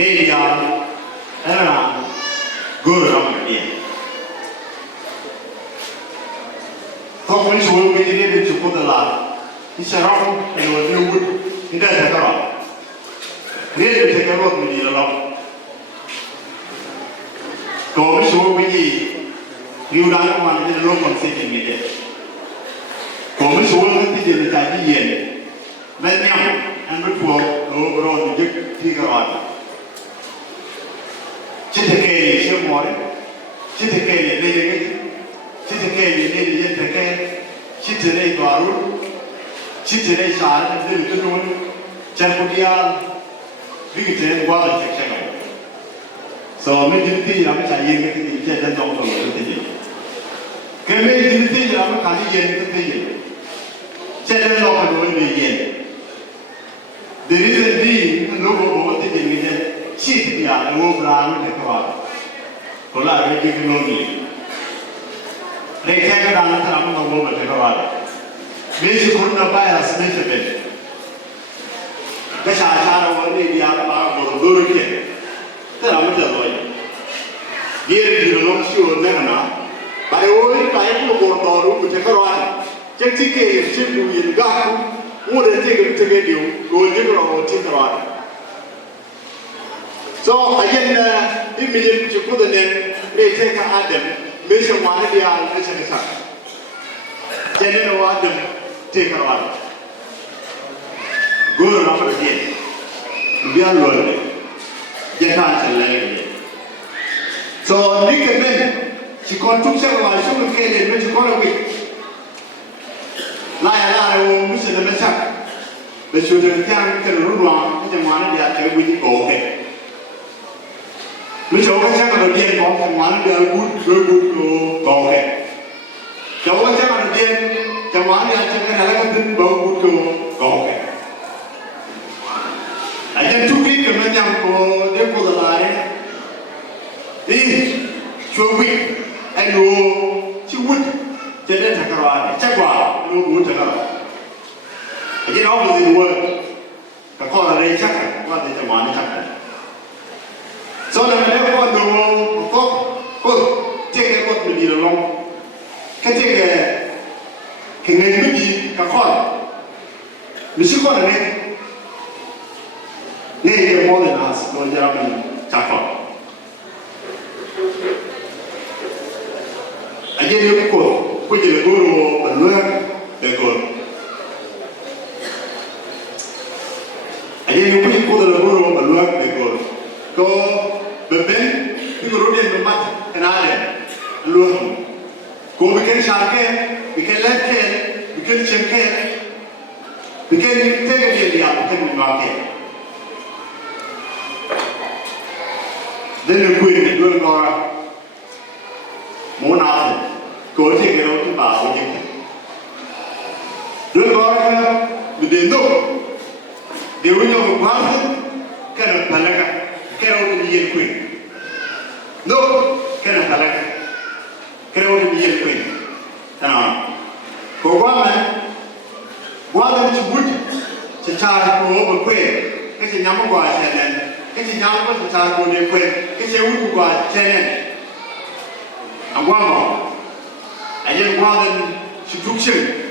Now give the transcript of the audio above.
Delia, Ella, good on the day. Koang Chuol we did to put the lot. It's around and was no wood. He does take a lot. Really take a lot with you along. Koang Chuol we did. You don't want to look on sitting in it. Koang Chuol we did the idea. But now, and before, overall, the big figure on. Chitake, she wanted. Chitake, lady. Chitake, lady, Chitake, Chitake, Baru, Chitake, Shan, Little Noon, Champodia, Victor, Water Section. So, maybe I'm saying it is a doctor. Can make the I'm a Canadian. Chetan Locker will be again. The reason being, no more taking it, she's the other over on the car. Polar, give you only. They take it on the time of the woman to go out. This couldn't buy a smith of it. The Shah will be the other part of the Lurican. Then I'm the lawyer. Here you don't sure never know. By only by the water to take her on. Just take a ship in the garden. Who they take it to get you, go in or take her on. So again, immediately to put the name, they take Adam. Mission one of the other mission is up. General Adam, take her on. Go around again. We are learning. You can't learn. So, Nick and then, she contook several sugar cane and she got away. Lie, Mr. the Messiah. The children can run on and one of the other with go ahead. Which over seven of the end of one good go ahead. The over seven of the end, the one that took an go ahead. I then took it and went down for the line. This so weak and no, she would take a car, check one, no wood. I get always in the word. The call a checker, what is the one checker? So that I never want to go, take a book with you along. Can take a king a call. Mr. Connor, nay, more than us, no German chapel. I gave you a quote, which is a guru and learn the good. I gave you a quote of the guru and learn the good. Go, the Ben, you wrote in the mat and Adam, and learn. Go, we can shark it, we can left it, we can check it, we can take it in the African market. Then the queen, the good Nora, more nothing. Go take it out to Bow. Good Nora, we didn't know. The window of one kind of Palaga. Can be a queen. No, can a palaka. Can be a queen. Now, for one man, one that would to charge over queen. It's a number one tenant. It's a number to charge over the queen. It's a wood one tenant. And one more. I didn't want them to took shit.